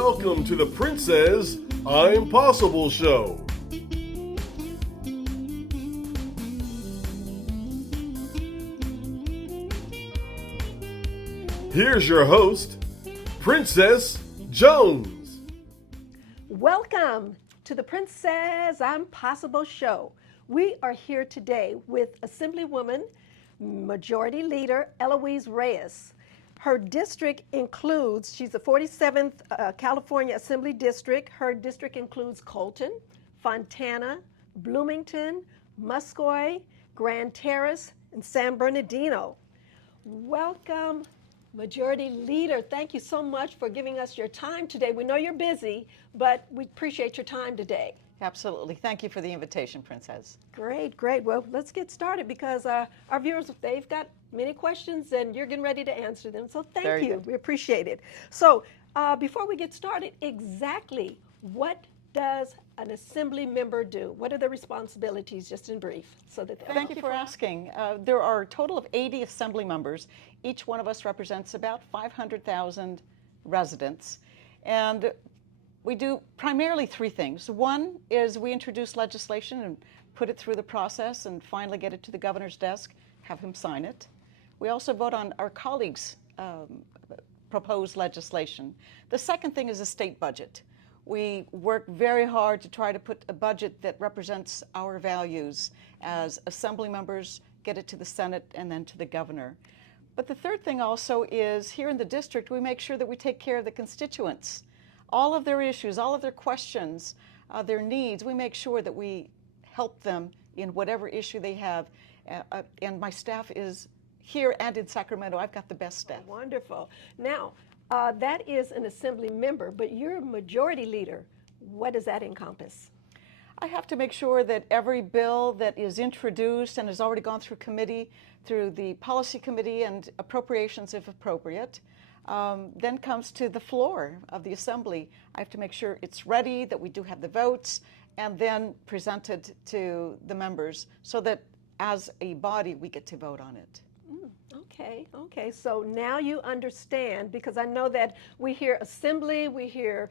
Welcome to the Princess I'm Possible show. Here's your host, Princess Jones. Welcome to the Princess I'm Possible show. We are here today with Assemblywoman, Majority Leader Eloise Reyes. Her district includes, she's the 47th California Assembly District. Her district includes Colton, Fontana, Bloomington, Muscoy, Grand Terrace, and San Bernardino. Welcome, Majority Leader. Thank you so much for giving us your time today. We know you're busy, but we appreciate your time today. Absolutely. Thank you for the invitation, Princess. Great, great. Well, let's get started because our viewers, they've got many questions and you're getting ready to answer them. So thank you. We appreciate it. So before we get started, exactly what does an assembly member do? What are the responsibilities, just in brief? Thank you for asking. There are a total of 80 assembly members. Each one of us represents about 500,000 residents. And we do primarily three things. One is we introduce legislation and put it through the process and finally get it to the governor's desk, have him sign it. We also vote on our colleagues' proposed legislation. The second thing is the state budget. We work very hard to try to put a budget that represents our values as assembly members, get it to the Senate and then to the governor. But the third thing also is here in the district, we make sure that we take care of the constituents. All of their issues, all of their questions, their needs, we make sure that we help them in whatever issue they have. And my staff is here and in Sacramento. I've got the best staff. Wonderful. Now, that is an assembly member, but you're a majority leader. What does that encompass? I have to make sure that every bill that is introduced and has already gone through committee, through the policy committee and appropriations if appropriate, then comes to the floor of the assembly. I have to make sure it's ready, that we do have the votes, and then presented to the members so that as a body we get to vote on it. Okay. So now you understand, because I know that we hear assembly, we hear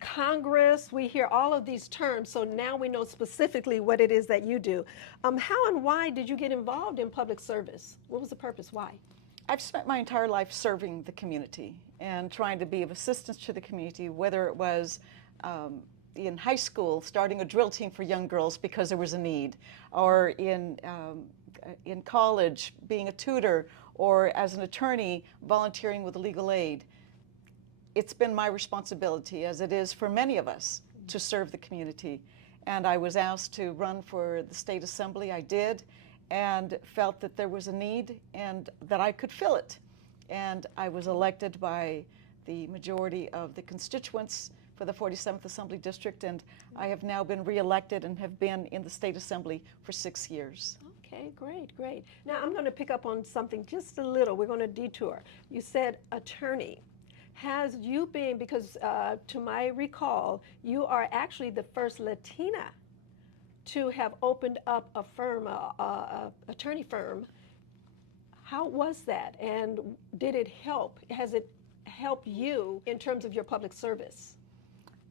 Congress, we hear all of these terms. So now we know specifically what it is that you do. How and why did you get involved in public service? What was the purpose? Why? I've spent my entire life serving the community and trying to be of assistance to the community, whether it was in high school, starting a drill team for young girls because there was a need, or in college, being a tutor, or as an attorney, volunteering with legal aid. It's been my responsibility, as it is for many of us, to serve the community. And I was asked to run for the state assembly. I did, and felt that there was a need and that I could fill it. And I was elected by the majority of the constituents for the 47th Assembly District, and I have now been re-elected and have been in the State Assembly for 6 years. Okay, great. Now I'm going to pick up on something just a little. We're going to detour. You said attorney. Has you been, because to my recall, you are actually the first Latina to have opened up a firm, attorney firm. How was that, and did it help? Has it helped you in terms of your public service?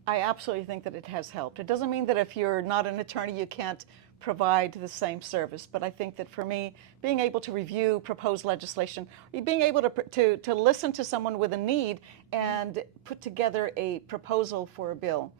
I absolutely think that it has helped. It doesn't mean that if you're not an attorney, you can't provide the same service. But I think that for me, being able to review proposed legislation, being able to listen to someone with a need and put together a proposal for a bill,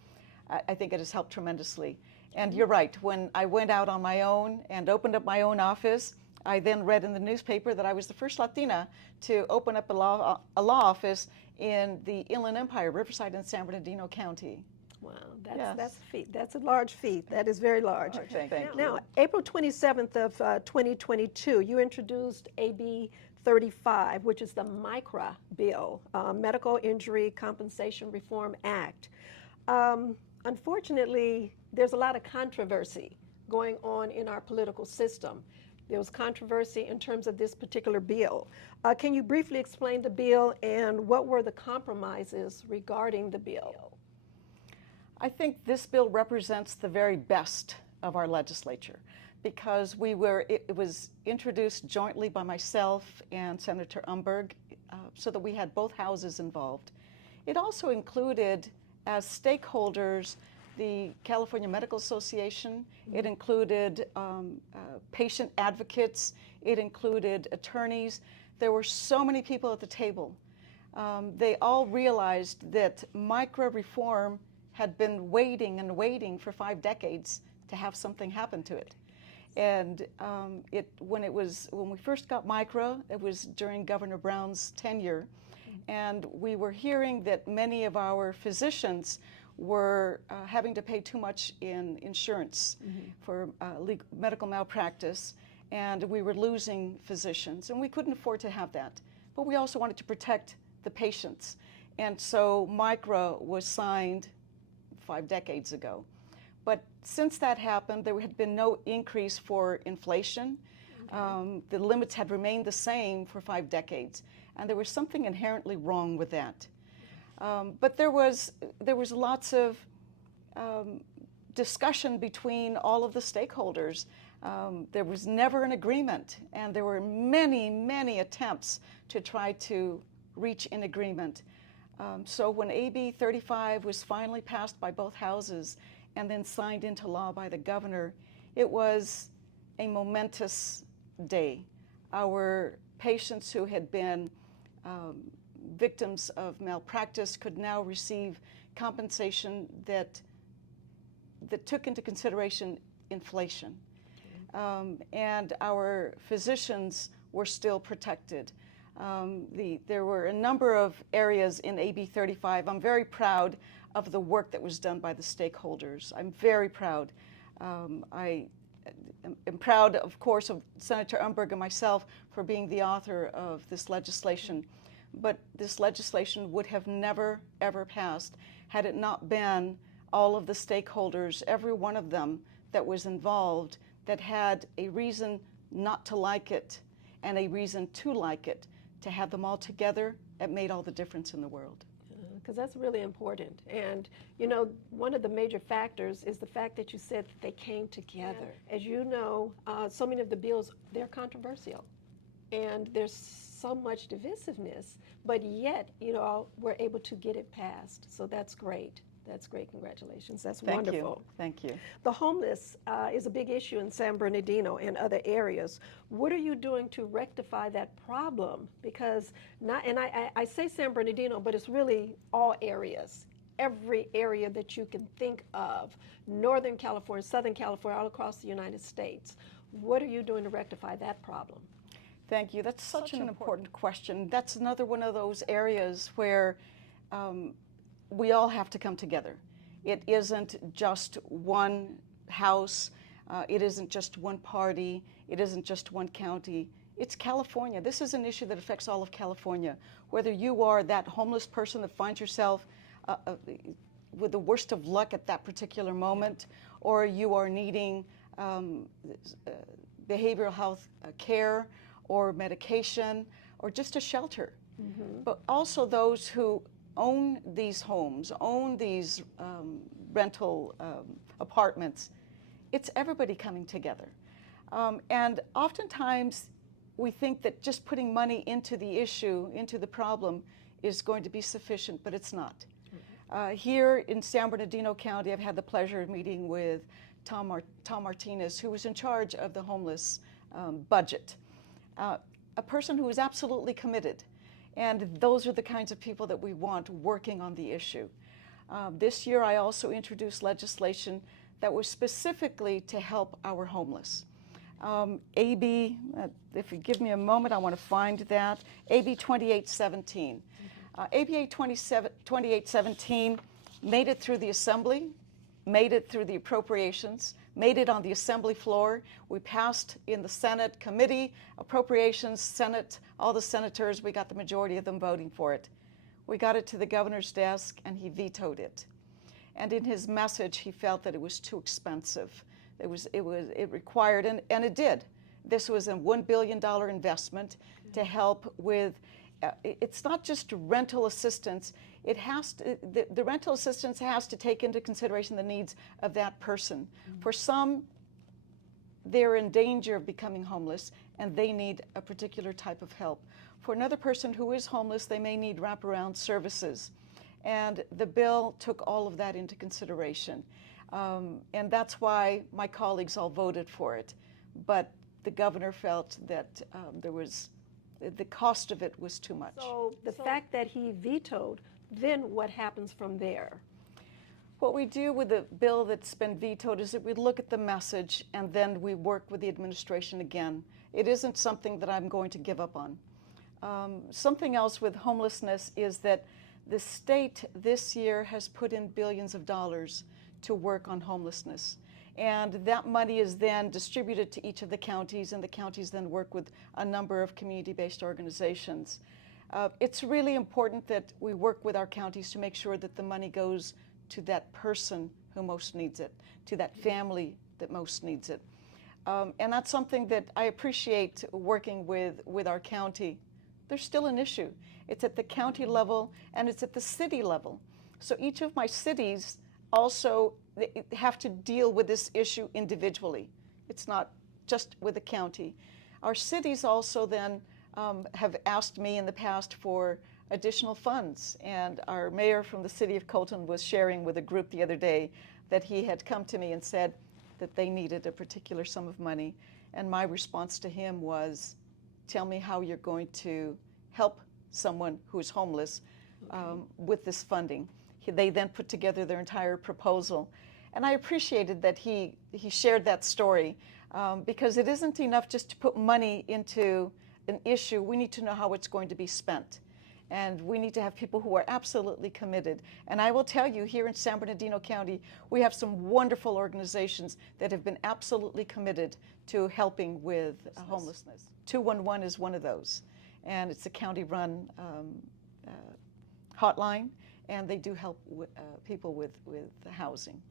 I think it has helped tremendously. And you're right, when I went out on my own and opened up my own office, I then read in the newspaper that I was the first Latina to open up a law office in the Inland Empire, Riverside and San Bernardino County. Wow, that's a feat. That's a large feat. That is very large. Thank you. Now, April 27th of 2022, you introduced AB 35, which is the MICRA bill, Medical Injury Compensation Reform Act. Unfortunately, there's a lot of controversy going on in our political system. There was controversy in terms of this particular bill. Can you briefly explain the bill and what were the compromises regarding the bill? I think this bill represents the very best of our legislature because it was introduced jointly by myself and Senator Umberg so that we had both houses involved. It also included, as stakeholders, the California Medical Association. It included patient advocates. It included attorneys. There were so many people at the table. They all realized that micro reform had been waiting and waiting for 5 decades to have something happen to it. And when we first got micro, it was during Governor Brown's tenure, and we were hearing that many of our physicians were having to pay too much in insurance for medical malpractice, and we were losing physicians, and we couldn't afford to have that. But we also wanted to protect the patients, and so micro was signed 5 decades ago. But since that happened, there had been no increase for inflation. The limits had remained the same for 5 decades, and there was something inherently wrong with that. But there was lots of discussion between all of the stakeholders. There was never an agreement, and there were many, many attempts to try to reach an agreement. So when AB 35 was finally passed by both houses and then signed into law by the governor, it was a momentous day. Our patients who had been victims of malpractice could now receive compensation that took into consideration inflation. And our physicians were still protected. There were a number of areas in AB 35. I'm very proud of the work that was done by the stakeholders. I'm very proud. I am proud, of course, of Senator Umberg and myself for being the author of this legislation. But this legislation would have never, ever passed had it not been all of the stakeholders, every one of them that was involved, that had a reason not to like it and a reason to like it. To have them all together, it made all the difference in the world. Because that's really important. And, you know, one of the major factors is the fact that you said that they came together. As you know, so many of the bills, they're controversial. And there's so much divisiveness, but yet, you know, we're able to get it passed. So that's great. That's great. Congratulations. That's wonderful. Thank you. The homeless is a big issue in San Bernardino and other areas. What are you doing to rectify that problem? Because I say San Bernardino, but it's really all areas. Every area that you can think of, Northern California, Southern California, all across the United States. What are you doing to rectify that problem? Thank you. That's such an important question. That's another one of those areas where we all have to come together. It isn't just one house. It isn't just one party. It isn't just one county. It's California. This is an issue that affects all of California. Whether you are that homeless person that finds yourself with the worst of luck at that particular moment, or you are needing behavioral health care or medication or just a shelter. But also those who own these homes, own these rental apartments. It's everybody coming together. And oftentimes we think that just putting money into the issue, into the problem, is going to be sufficient, but it's not. Here in San Bernardino County, I've had the pleasure of meeting with Tom Martinez, who was in charge of the homeless budget. A person who is absolutely committed. And those are the kinds of people that we want working on the issue. This year I also introduced legislation that was specifically to help our homeless. AB, if you give me a moment, I want to find that. AB 2817. ABA 2817 made it through the Assembly, made it through the appropriations, made it on the Assembly floor. We passed in the Senate committee, appropriations, Senate, all the senators, we got the majority of them voting for it. We got it to the governor's desk and he vetoed it. And in his message, he felt that it was too expensive. It required, and it did. This was a $1 billion investment to help with, it's not just rental assistance. It has to, the rental assistance has to take into consideration the needs of that person. For some, they're in danger of becoming homeless and they need a particular type of help. For another person who is homeless, they may need wraparound services. And the bill took all of that into consideration. And that's why my colleagues all voted for it. But the governor felt that the cost of it was too much. So the fact that he vetoed, then what happens from there? What we do with the bill that's been vetoed is that we look at the message and then we work with the administration again. It isn't something that I'm going to give up on. Something else with homelessness is that the state this year has put in billions of dollars to work on homelessness. And that money is then distributed to each of the counties, and the counties then work with a number of community-based organizations. It's really important that we work with our counties to make sure that the money goes to that person who most needs it, to that family that most needs it. And that's something that I appreciate working with our county. There's still an issue. It's at the county level and it's at the city level. So each of my cities also have to deal with this issue individually. It's not just with the county. Our cities also then have asked me in the past for additional funds, and our mayor from the city of Colton was sharing with a group the other day that he had come to me and said that they needed a particular sum of money, and my response to him was, tell me how you're going to help someone who is homeless with this funding. They then put together their entire proposal. And I appreciated that he shared that story because it isn't enough just to put money into an issue. We need to know how it's going to be spent. And we need to have people who are absolutely committed. And I will tell you, here in San Bernardino County, we have some wonderful organizations that have been absolutely committed to helping with homelessness. 211 is one of those. And it's a county-run hotline. And they do help people with housing.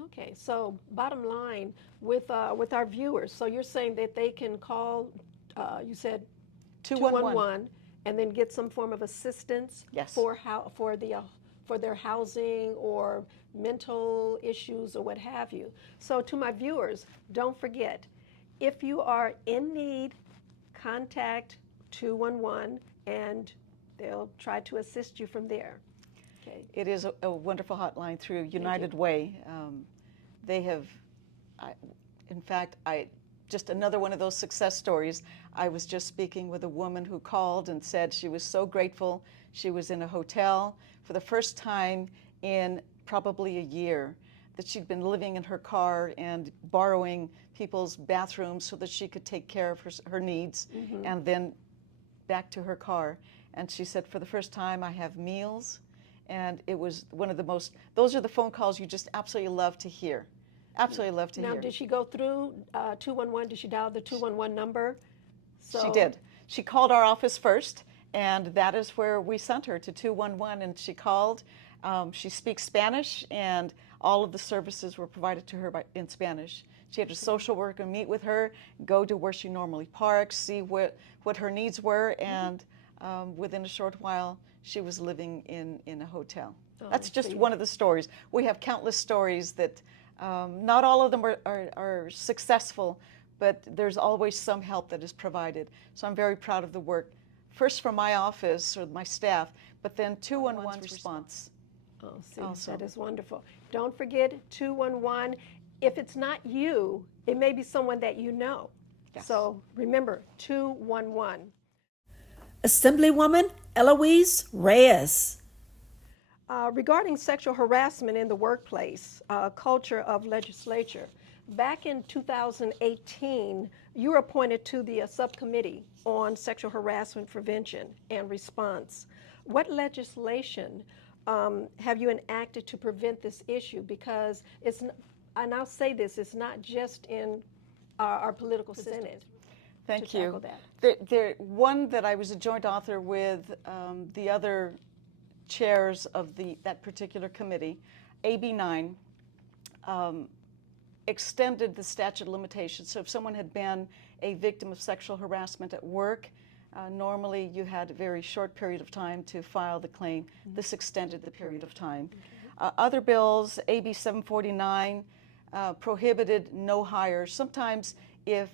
Okay, so bottom line with our viewers, so you're saying that they can call, you said 211, and then get some form of assistance for their housing or mental issues or what have you. So to my viewers, don't forget, if you are in need, contact 211 and they'll try to assist you from there. Okay. It is a wonderful hotline through United Way. They have, in fact, just another one of those success stories. I was just speaking with a woman who called and said she was so grateful. She was in a hotel for the first time in probably a year, that she'd been living in her car and borrowing people's bathrooms so that she could take care of her needs, and then back to her car. And she said, for the first time, I have meals. And it was one of the most, those are the phone calls you just absolutely love to hear. Absolutely love to hear. Now, did she go through 211? Did she dial the 211 number? She did. She called our office first, and that is where we sent her to 211. And she called. She speaks Spanish, and all of the services were provided to her in Spanish. She had a social worker meet with her, go to where she normally parks, see what her needs were, and within a short while, she was living in a hotel. That's just one of the stories. We have countless stories that not all of them are successful, but there's always some help that is provided. So I'm very proud of the work, first from my office or my staff, but then 211's response. Oh, see, that is wonderful. Don't forget 211. If it's not you, it may be someone that you know. Yes. So remember, 211. Assemblywoman Eloise Reyes. Regarding sexual harassment in the workplace, culture of legislature, back in 2018, you were appointed to the subcommittee on sexual harassment prevention and response. What legislation have you enacted to prevent this issue? Because it's, and I'll say this, it's not just in our political Senate. Thank you. One that I was a joint author with the other chairs of that particular committee, AB 9, extended the statute of limitations. So if someone had been a victim of sexual harassment at work, normally you had a very short period of time to file the claim. This extended the period of time. Other bills, AB 749, prohibited no hire. Sometimes if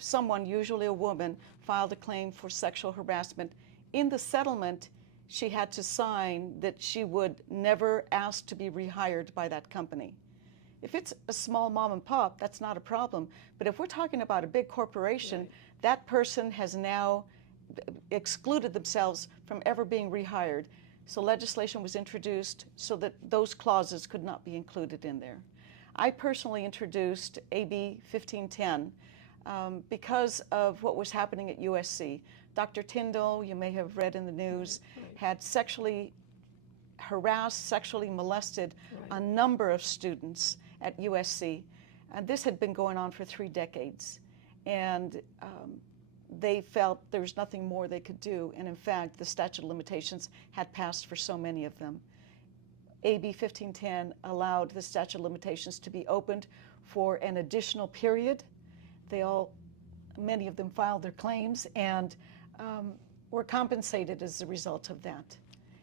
someone, usually a woman, filed a claim for sexual harassment, in the settlement, she had to sign that she would never ask to be rehired by that company. If it's a small mom and pop, that's not a problem. But if we're talking about a big corporation, that person has now excluded themselves from ever being rehired. So legislation was introduced so that those clauses could not be included in there. I personally introduced AB 1510 because of what was happening at USC. Dr. Tyndall, you may have read in the news, had sexually harassed, sexually molested a number of students at USC. And this had been going on for 3 decades. And they felt there was nothing more they could do. And in fact, the statute of limitations had passed for so many of them. AB 1510 allowed the statute of limitations to be opened for an additional period. Many of them filed their claims and were compensated as a result of that.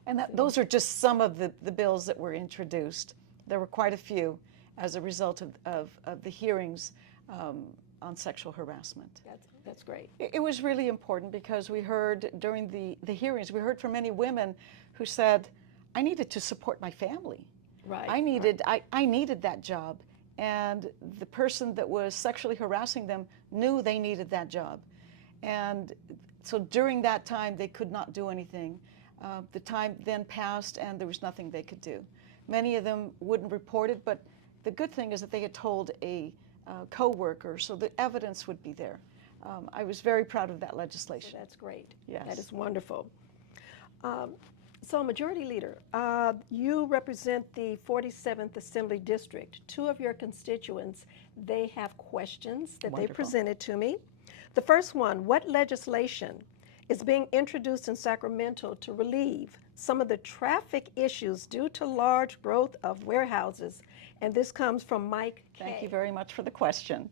And those are just some of the bills that were introduced. There were quite a few as a result of the hearings on sexual harassment. That's great. It was really important because we heard during the hearings, we heard from many women who said, I needed to support my family. Right. I needed that job. And the person that was sexually harassing them knew they needed that job. And so during that time, they could not do anything. The time then passed and there was nothing they could do. Many of them wouldn't report it, but the good thing is that they had told a co-worker, so the evidence would be there. I was very proud of that legislation. That's great. Yes. That is wonderful. So Majority Leader, you represent the 47th Assembly District. 2 of your constituents, they have questions that they presented to me. The first one, what legislation is being introduced in Sacramento to relieve some of the traffic issues due to large growth of warehouses? And this comes from Mike K. Thank you very much for the question.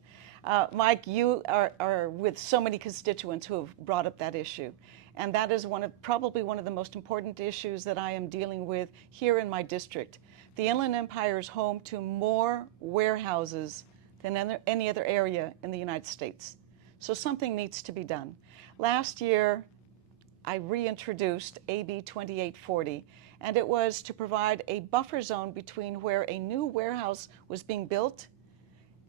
Mike, you are with so many constituents who have brought up that issue. And that is probably one of the most important issues that I am dealing with here in my district. The Inland Empire is home to more warehouses than any other area in the United States. So something needs to be done. Last year, I reintroduced AB 2840, and it was to provide a buffer zone between where a new warehouse was being built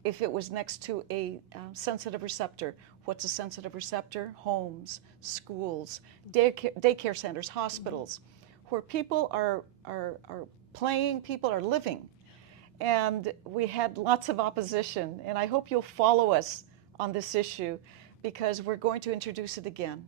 if it was next to a sensitive receptor. What's a sensitive receptor? Homes, schools, daycare centers, hospitals, where people are playing, people are living. And we had lots of opposition, and I hope you'll follow us on this issue because we're going to introduce it again.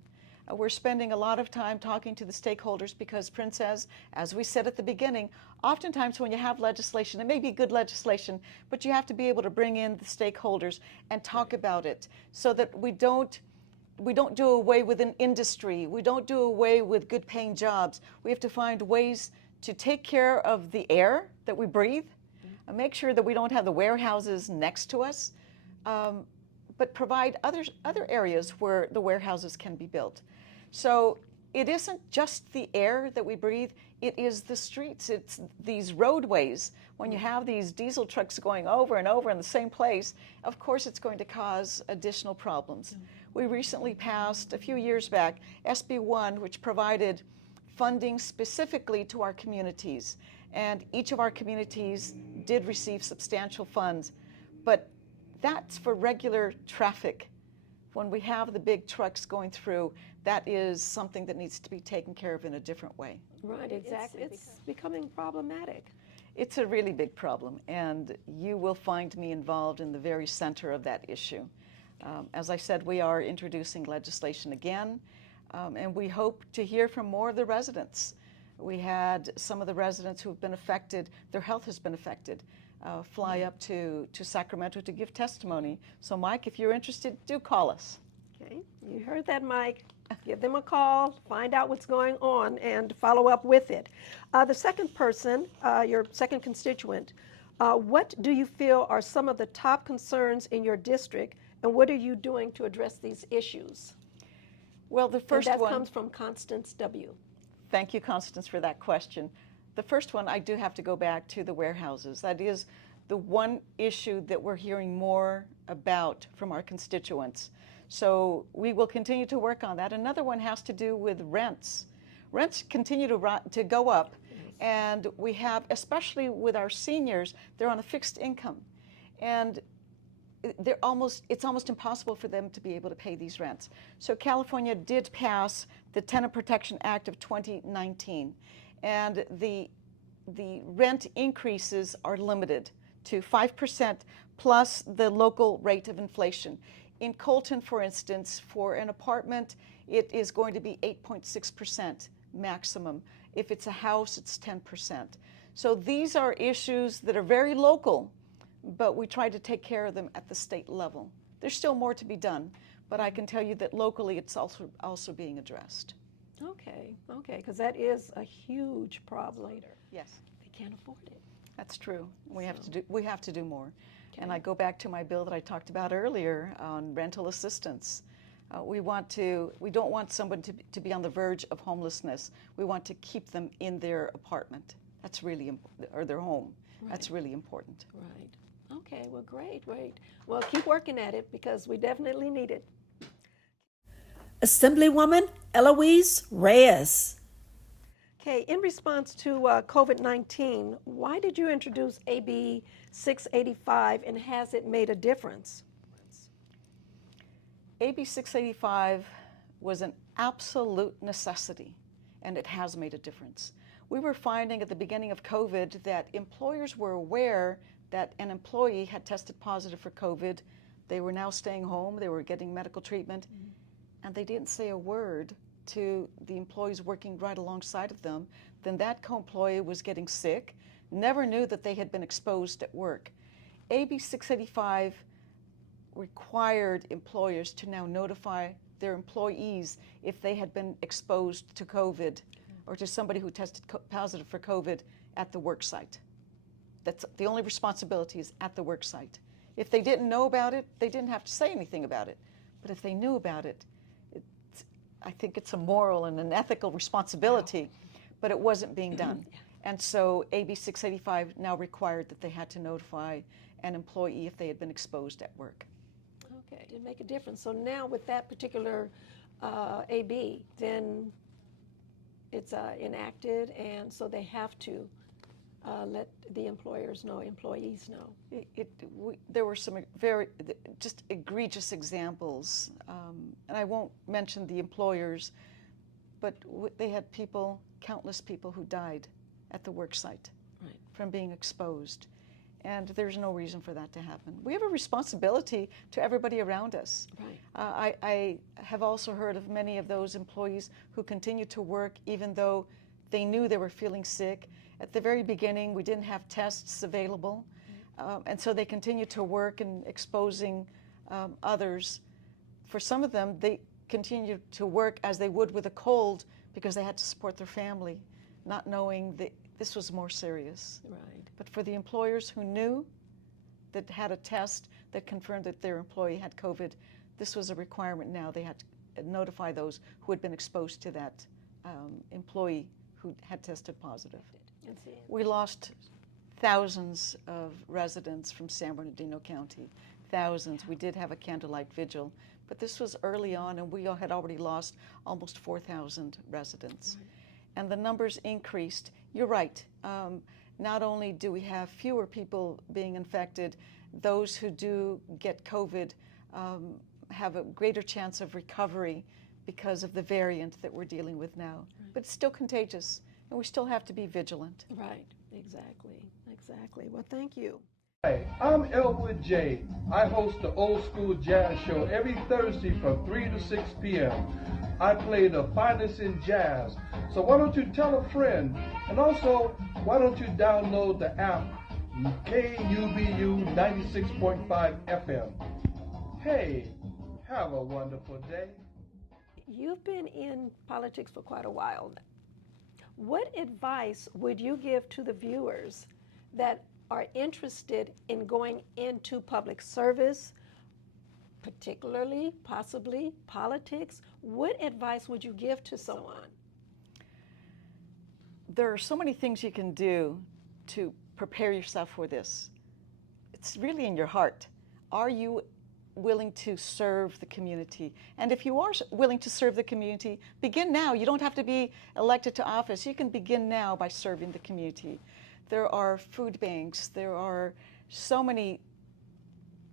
We're spending a lot of time talking to the stakeholders because, Princess, as we said at the beginning, oftentimes when you have legislation, it may be good legislation, but you have to be able to bring in the stakeholders and talk about it so that we don't do away with an industry. We don't do away with good paying jobs. We have to find ways to take care of the air that we breathe, and make sure that we don't have the warehouses next to us, but provide other areas where the warehouses can be built. So it isn't just the air that we breathe, it is the streets, it's these roadways. When you have these diesel trucks going over and over in the same place, of course it's going to cause additional problems. We recently passed, a few years back, SB 1, which provided funding specifically to our communities. And each of our communities did receive substantial funds, but that's for regular traffic. When we have the big trucks going through, that is something that needs to be taken care of in a different way. Right, exactly. It's becoming problematic. It's a really big problem, and you will find me involved in the very center of that issue. As I said, we are introducing legislation again, and we hope to hear from more of the residents. We had some of the residents who have been affected, their health has been affected, fly up to Sacramento to give testimony. So Mike, if you're interested, do call us. Okay, you heard that, Mike. Give them a call, find out what's going on, and follow up with it. The second person, your second constituent, what do you feel are some of the top concerns in your district, and what are you doing to address these issues? Well, the first and that one comes from Constance W. Thank you, Constance, for that question. The first one, I do have to go back to the warehouses. That is the one issue that we're hearing more about from our constituents. So we will continue to work on that. Another one has to do with rents. Rents continue to go up, and we have, especially with our seniors, they're on a fixed income, and it's almost impossible for them to be able to pay these rents. So California did pass the Tenant Protection Act of 2019, and the rent increases are limited to 5% plus the local rate of inflation. In Colton, for instance, for an apartment, it is going to be 8.6% maximum. If it's a house, it's 10%. So these are issues that are very local, but we try to take care of them at the state level. There's still more to be done, but I can tell you that locally it's also being addressed. Okay, because that is a huge problem. Yes, They can't afford it. that's true. We have to do more. And I go back to my bill that I talked about earlier on rental assistance. We don't want someone to be on the verge of homelessness. We want to keep them in their apartment. That's really or their home. Right. That's really important. Right. Okay, well, great. Well, keep working at it because we definitely need it. Assemblywoman Eloise Reyes. Okay, in response to COVID-19, why did you introduce AB 685 and has it made a difference? AB 685 was an absolute necessity, and it has made a difference. We were finding at the beginning of COVID that employers were aware that an employee had tested positive for COVID. They were now staying home, they were getting medical treatment, and they didn't say a word to the employees working right alongside of them. Then that co-employee was getting sick, never knew that they had been exposed at work. AB 685 required employers to now notify their employees if they had been exposed to COVID or to somebody who tested positive for COVID at the work site. That's the only responsibility, is at the work site. If they didn't know about it, they didn't have to say anything about it. But if they knew about it, I think it's a moral and an ethical responsibility, but it wasn't being done. And so AB 685 now required that they had to notify an employee if they had been exposed at work. Okay, did make a difference. So now with that particular AB, then it's enacted, and so they have to let the employers know, employees know. There were some very just egregious examples, and I won't mention the employers, but they had countless people who died at the work site from being exposed. And there's no reason for that to happen. We have a responsibility to everybody around us. Right. I have also heard of many of those employees who continue to work even though they knew they were feeling sick. At the very beginning, we didn't have tests available, and so they continued to work and exposing others. For some of them, they continued to work as they would with a cold because they had to support their family, not knowing that this was more serious. Right. But for the employers who knew, that had a test that confirmed that their employee had COVID, this was a requirement now. They had to notify those who had been exposed to that employee who had tested positive. We lost thousands of residents from San Bernardino County, thousands. We did have a candlelight vigil, but this was early on, and we had already lost almost 4,000 residents. Right. And the numbers increased. You're right. Not only do we have fewer people being infected, those who do get COVID have a greater chance of recovery because of the variant that we're dealing with now. Right. But it's still contagious, and we still have to be vigilant. Right, exactly. Well, thank you. Hi, I'm Elwood J. I host the Old School Jazz Show every Thursday from 3 to 6 p.m. I play the finest in jazz. So why don't you tell a friend? And also, why don't you download the app KUBU 96.5 FM. Hey, have a wonderful day. You've been in politics for quite a while. What advice would you give to the viewers that are interested in going into public service, particularly, possibly, politics? What advice would you give to someone? There are so many things you can do to prepare yourself for this. It's really in your heart. Are you willing to serve the community. And if you are willing to serve the community, begin now. You don't have to be elected to office. You can begin now by serving the community. There are food banks. There are so many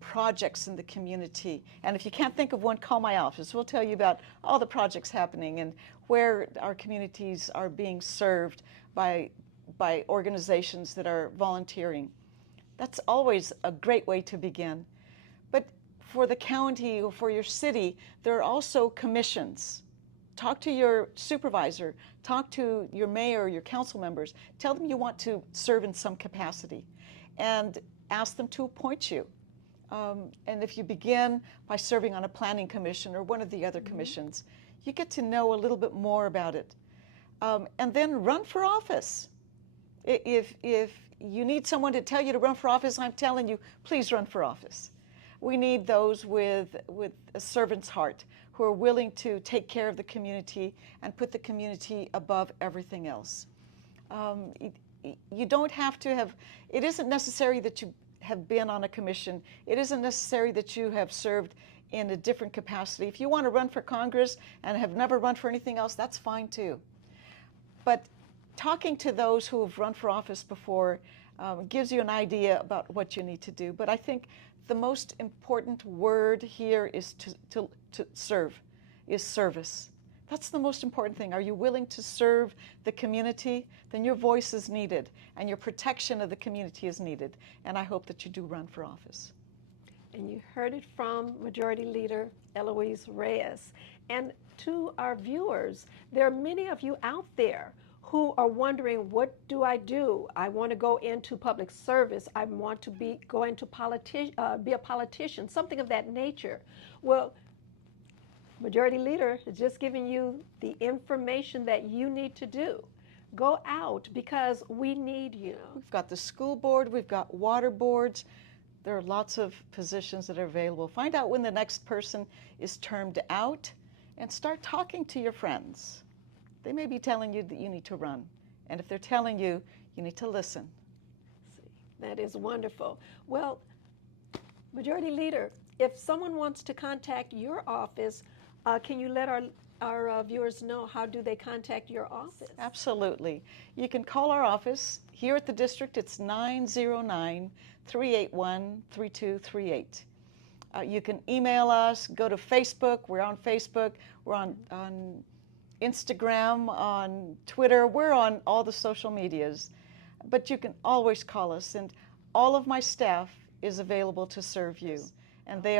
projects in the community. And if you can't think of one, call my office. We'll tell you about all the projects happening and where our communities are being served by organizations that are volunteering. That's always a great way to begin. But for the county or for your city, there are also commissions. Talk to your supervisor, talk to your mayor, your council members. Tell them you want to serve in some capacity and ask them to appoint you. And if you begin by serving on a planning commission or one of the other commissions, you get to know a little bit more about it. And then run for office. If you need someone to tell you to run for office, I'm telling you, please run for office. We need those with a servant's heart who are willing to take care of the community and put the community above everything else. You don't have to have, it isn't necessary that you have been on a commission. It isn't necessary that you have served in a different capacity. If you want to run for Congress and have never run for anything else, that's fine too. But talking to those who have run for office before gives you an idea about what you need to do. But I think the most important word here is to serve, is service. That's the most important thing. Are you willing to serve the community? Then your voice is needed and your protection of the community is needed. And I hope that you do run for office. And you heard it from Majority Leader Eloise Reyes. And to our viewers, there are many of you out there who are wondering, what do? I want to go into public service. I want to be a politician, something of that nature. Well, Majority Leader is just giving you the information that you need to do. Go out because we need you. We've got the school board, we've got water boards. There are lots of positions that are available. Find out when the next person is termed out and start talking to your friends. They may be telling you that you need to run. And if they're telling you, you need to listen. That is wonderful. Well, Majority Leader, if someone wants to contact your office, can you let our viewers know how do they contact your office? Absolutely. You can call our office. Here at the district, it's 909-381-3238. You can email us, go to Facebook. We're on Facebook. We're on Instagram, on Twitter. We're on all the social medias. But you can always call us, and all of my staff is available to serve you. And they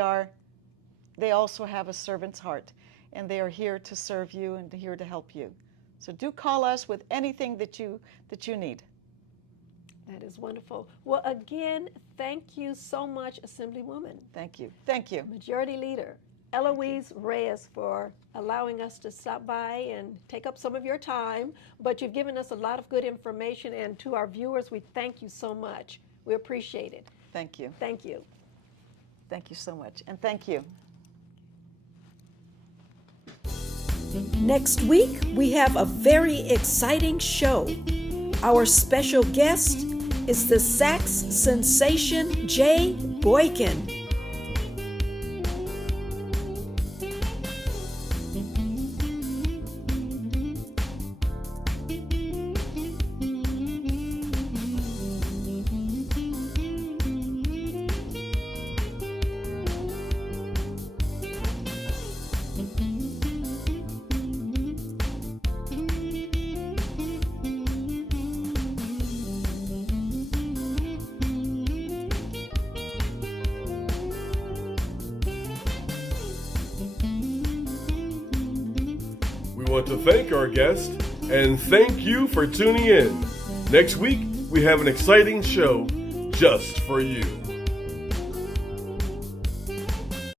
also have a servant's heart, and they are here to serve you and here to help you. So do call us with anything that you need. That is wonderful. Well, again, thank you so much, Assemblywoman. Thank you. Thank you. Majority Leader Eloise Reyes, for allowing us to stop by and take up some of your time. But you've given us a lot of good information, and to our viewers, we thank you so much. We appreciate it. Thank you. Thank you. Thank you so much, and thank you. Next week, we have a very exciting show. Our special guest is the sax sensation Jay Boykin. We want to thank our guest and thank you for tuning in. Next week, we have an exciting show just for you.